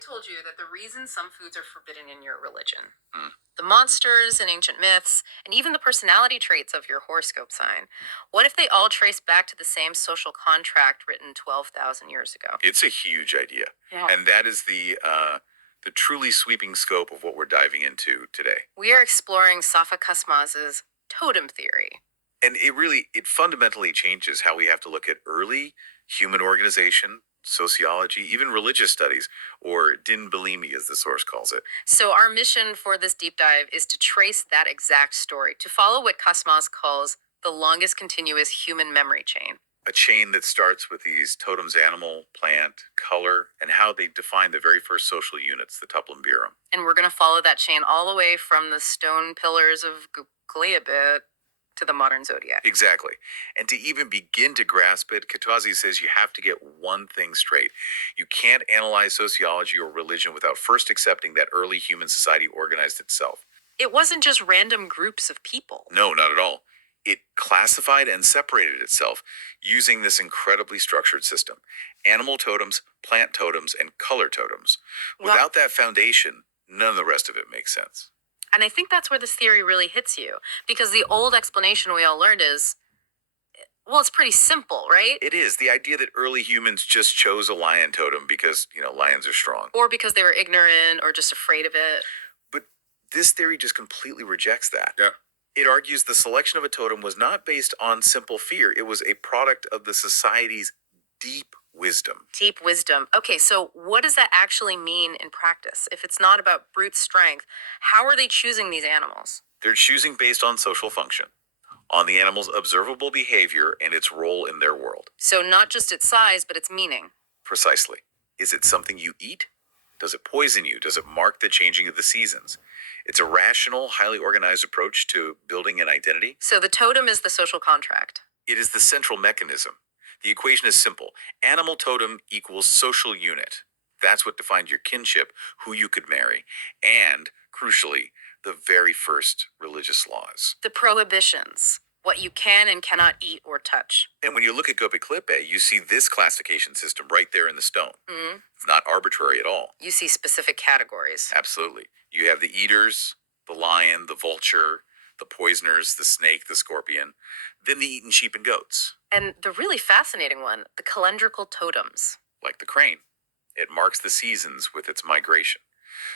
told you that the reason some foods are forbidden in your religion, Mm. the monsters and ancient myths, and even the personality traits of your horoscope sign, what if they all trace back to the same social contract written 12,000 years ago? It's a huge idea. Yeah. And that is the truly sweeping scope of what we're diving into today. We are exploring Safa Kaçmaz's totem theory. And it fundamentally changes how we have to look at early human organization, sociology, even religious studies, or din bilimi as the source calls it. So, our mission for this deep dive is to trace that exact story, to follow what Kaçmaz calls the longest continuous human memory chain. A chain that starts with these totems: animal, plant, color, and how they define the very first social units, the tuplumbirum. And we're going to follow that chain all the way from the stone pillars of Gleabit to the modern Zodiac. Exactly. And to even begin to grasp it, Katazi says you have to get one thing straight. You can't analyze sociology or religion without first accepting that early human society organized itself. It wasn't just random groups of people. No, not at all. It classified and separated itself using this incredibly structured system: animal totems, plant totems, and color totems. Without that foundation, none of the rest of it makes sense. And I think that's where this theory really hits you, because the old explanation we all learned is, well, it's pretty simple, right? It is the idea that early humans just chose a lion totem because, lions are strong. Or because they were ignorant or just afraid of it. But this theory just completely rejects that. Yeah. It argues the selection of a totem was not based on simple fear. It was a product of the society's deep wisdom. Deep wisdom. Okay, so what does that actually mean in practice? If it's not about brute strength, how are they choosing these animals? They're choosing based on social function, on the animal's observable behavior and its role in their world. So not just its size, but its meaning. Precisely. Is it something you eat? Does it poison you? Does it mark the changing of the seasons? It's a rational, highly organized approach to building an identity. So the totem is the social contract. It is the central mechanism. The equation is simple. Animal totem equals social unit. That's what defined your kinship, who you could marry, and, crucially, the very first religious laws. The prohibitions. What you can and cannot eat or touch. And when you look at Göbekli Tepe, you see this classification system right there in the stone. Mm-hmm. It's not arbitrary at all. You see specific categories. Absolutely. You have the eaters, the lion, the vulture, the poisoners, the snake, the scorpion, then the eaten sheep and goats. And the really fascinating one, the calendrical totems. Like the crane. It marks the seasons with its migration.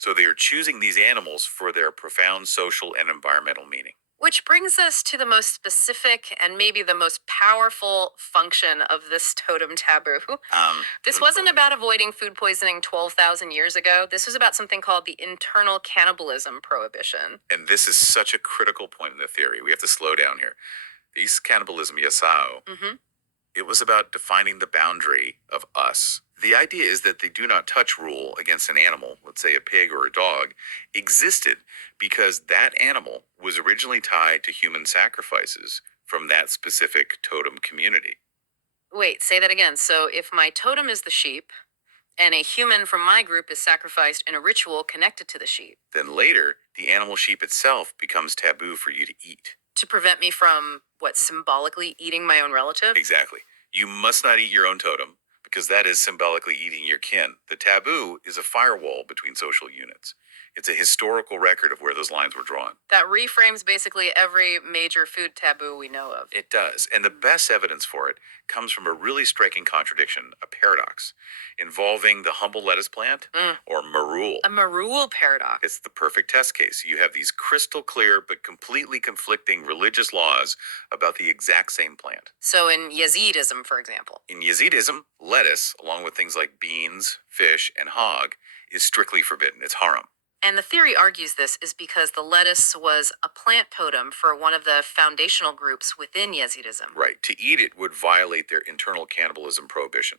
So they are choosing these animals for their profound social and environmental meaning. Which brings us to the most specific and maybe the most powerful function of this totem taboo. This wasn't about avoiding food poisoning 12,000 years ago. This was about something called the internal cannibalism prohibition. And this is such a critical point in the theory. We have to slow down here. This cannibalism, yasao, it was about defining the boundary of us. The idea is that the do not touch rule against an animal, let's say a pig or a dog, existed because that animal was originally tied to human sacrifices from that specific totem community. Wait, say that again. So if my totem is the sheep, and a human from my group is sacrificed in a ritual connected to the sheep, then later, the animal sheep itself becomes taboo for you to eat. To prevent me from, symbolically eating my own relative? Exactly. You must not eat your own totem, because that is symbolically eating your kin. The taboo is a firewall between social units. It's a historical record of where those lines were drawn. That reframes basically every major food taboo we know of. It does. And the best evidence for it comes from a really striking contradiction, a paradox, involving the humble lettuce plant or marul. A marul paradox. It's the perfect test case. You have these crystal clear but completely conflicting religious laws about the exact same plant. So in Yazidism, for example. In Yazidism, lettuce, along with things like beans, fish, and hog, is strictly forbidden. It's haram. And the theory argues this is because the lettuce was a plant totem for one of the foundational groups within Yazidism. Right. To eat it would violate their internal cannibalism prohibition.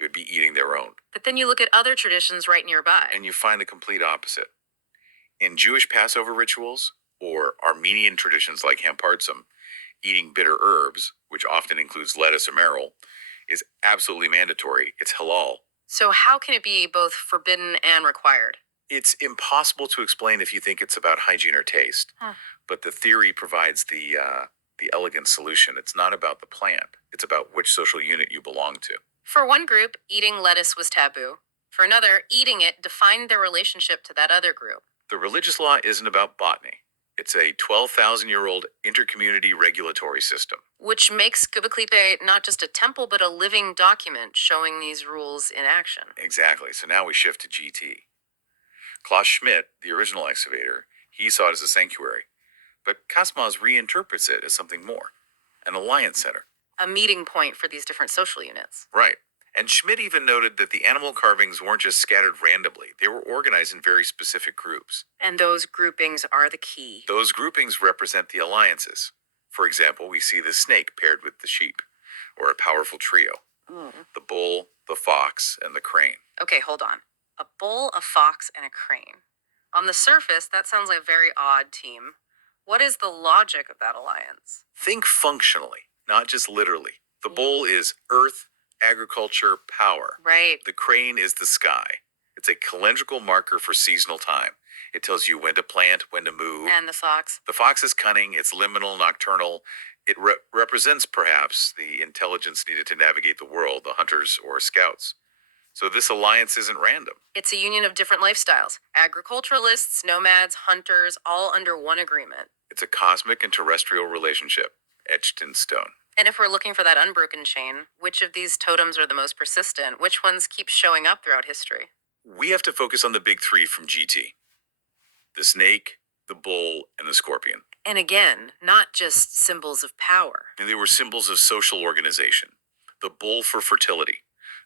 It would be eating their own. But then you look at other traditions right nearby. And you find the complete opposite. In Jewish Passover rituals, or Armenian traditions like Hampartsum, eating bitter herbs, which often includes lettuce or marul, is absolutely mandatory. It's halal. So how can it be both forbidden and required? It's impossible to explain if you think it's about hygiene or taste, but the theory provides the elegant solution. It's not about the plant. It's about which social unit you belong to. For one group, eating lettuce was taboo. For another, eating it defined their relationship to that other group. The religious law isn't about botany. It's a 12,000-year-old intercommunity regulatory system. Which makes Göbekli Tepe not just a temple, but a living document showing these rules in action. Exactly. So now we shift to GT. Klaus Schmidt, the original excavator, he saw it as a sanctuary. But Kaçmaz reinterprets it as something more, an alliance center. A meeting point for these different social units. Right. And Schmidt even noted that the animal carvings weren't just scattered randomly. They were organized in very specific groups. And those groupings are the key. Those groupings represent the alliances. For example, we see the snake paired with the sheep, or a powerful trio. The bull, the fox, and the crane. Okay, hold on. A bull, a fox, and a crane. On the surface, that sounds like a very odd team. What is the logic of that alliance? Think functionally, not just literally. The bull is earth, agriculture, power. Right. The crane is the sky. It's a calendrical marker for seasonal time. It tells you when to plant, when to move. And the fox? The fox is cunning, it's liminal, nocturnal. It represents, perhaps, the intelligence needed to navigate the world, the hunters or scouts. So this alliance isn't random. It's a union of different lifestyles. Agriculturalists, nomads, hunters, all under one agreement. It's a cosmic and terrestrial relationship, etched in stone. And if we're looking for that unbroken chain, which of these totems are the most persistent? Which ones keep showing up throughout history? We have to focus on the big three from GT. The snake, the bull, and the scorpion. And again, not just symbols of power. And they were symbols of social organization. The bull for fertility.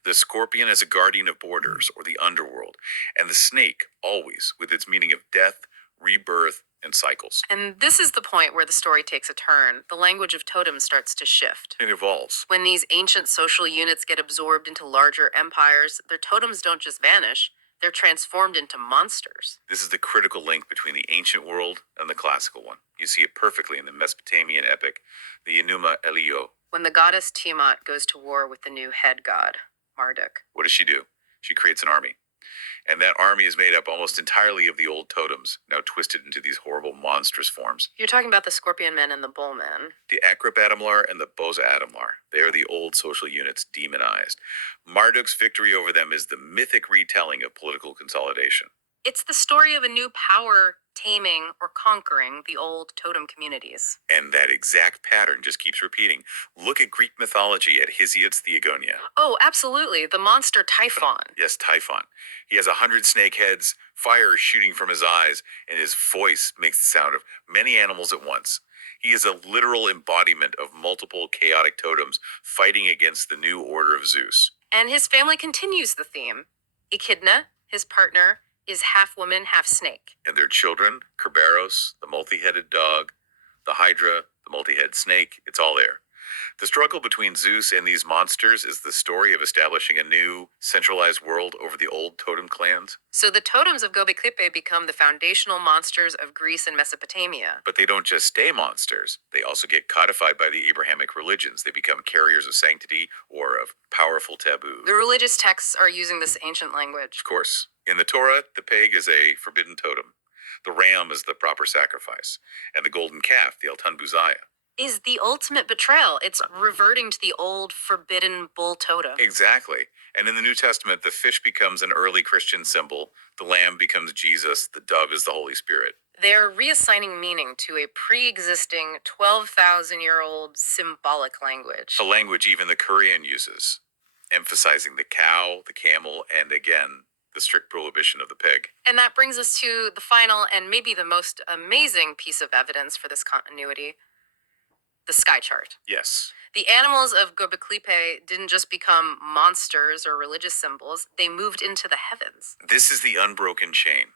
The scorpion as a guardian of borders or the underworld. And the snake, always, with its meaning of death, rebirth, and cycles. And this is the point where the story takes a turn. The language of totems starts to shift. It evolves. When these ancient social units get absorbed into larger empires, their totems don't just vanish, they're transformed into monsters. This is the critical link between the ancient world and the classical one. You see it perfectly in the Mesopotamian epic, the Enuma Eliho. When the goddess Tiamat goes to war with the new head god, Marduk. What does she do? She creates an army. And that army is made up almost entirely of the old totems, now twisted into these horrible, monstrous forms. You're talking about the scorpion men and the bull men. The Akrep Adamlar and the Boza Adamlar. They are the old social units demonized. Marduk's victory over them is the mythic retelling of political consolidation. It's the story of a new power taming or conquering the old totem communities. And that exact pattern just keeps repeating. Look at Greek mythology at Hesiod's Theogonia. Oh, absolutely. The monster Typhon. Yes, Typhon. He has 100 snake heads, fire shooting from his eyes, and his voice makes the sound of many animals at once. He is a literal embodiment of multiple chaotic totems fighting against the new order of Zeus. And his family continues the theme. Echidna, his partner, is half woman, half snake. And their children, Kerberos, the multi-headed dog, the Hydra, the multi-headed snake, it's all there. The struggle between Zeus and these monsters is the story of establishing a new, centralized world over the old totem clans. So the totems of Göbekli Tepe become the foundational monsters of Greece and Mesopotamia. But they don't just stay monsters. They also get codified by the Abrahamic religions. They become carriers of sanctity or of powerful taboos. The religious texts are using this ancient language. Of course. In the Torah, the pig is a forbidden totem. The ram is the proper sacrifice. And the golden calf, the Altan Buzaya. Is the ultimate betrayal. It's reverting to the old forbidden bull totem. Exactly. And in the New Testament, the fish becomes an early Christian symbol. The lamb becomes Jesus. The dove is the Holy Spirit. They're reassigning meaning to a pre-existing 12,000-year-old symbolic language. A language even the Korean uses, emphasizing the cow, the camel, and again, the strict prohibition of the pig. And that brings us to the final and maybe the most amazing piece of evidence for this continuity. The sky chart. Yes. The animals of Göbekli Tepe didn't just become monsters or religious symbols, they moved into the heavens. This is the unbroken chain.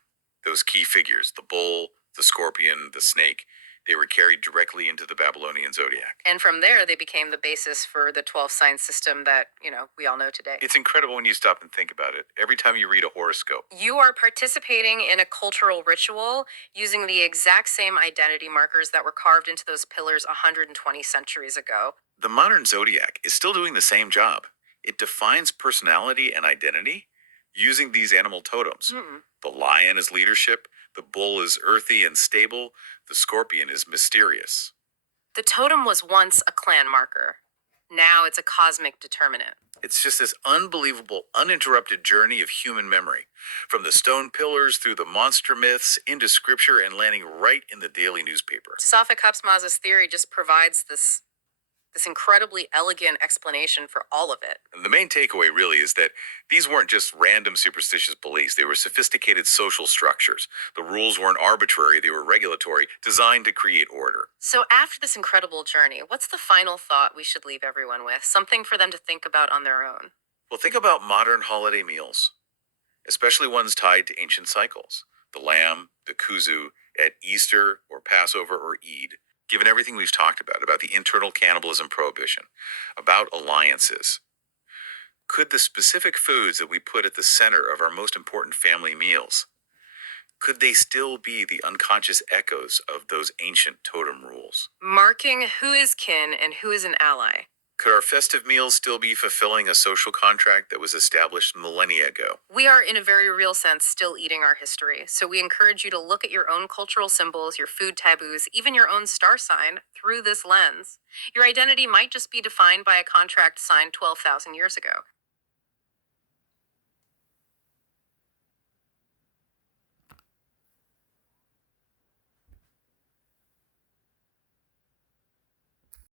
Those key figures, the bull, the scorpion, the snake, they were carried directly into the Babylonian Zodiac. And from there, they became the basis for the 12 sign system that, we all know today. It's incredible when you stop and think about it. Every time you read a horoscope, you are participating in a cultural ritual using the exact same identity markers that were carved into those pillars 120 centuries ago. The modern Zodiac is still doing the same job. It defines personality and identity using these animal totems. The lion is leadership, the bull is earthy and stable, the scorpion is mysterious. The totem was once a clan marker. Now it's a cosmic determinant. It's just this unbelievable, uninterrupted journey of human memory, from the stone pillars through the monster myths into scripture and landing right in the daily newspaper. Safa Kaçmaz's theory just provides this incredibly elegant explanation for all of it. And the main takeaway really is that these weren't just random superstitious beliefs. They were sophisticated social structures. The rules weren't arbitrary, they were regulatory, designed to create order. So after this incredible journey, what's the final thought we should leave everyone with? Something for them to think about on their own. Well, think about modern holiday meals, especially ones tied to ancient cycles. The lamb, the kuzu, at Easter or Passover or Eid. Given everything we've talked about the internal cannibalism prohibition, about alliances, could the specific foods that we put at the center of our most important family meals, could they still be the unconscious echoes of those ancient totem rules? Marking who is kin and who is an ally. Could our festive meals still be fulfilling a social contract that was established millennia ago? We are, in a very real sense, still eating our history. So we encourage you to look at your own cultural symbols, your food taboos, even your own star sign through this lens. Your identity might just be defined by a contract signed 12,000 years ago.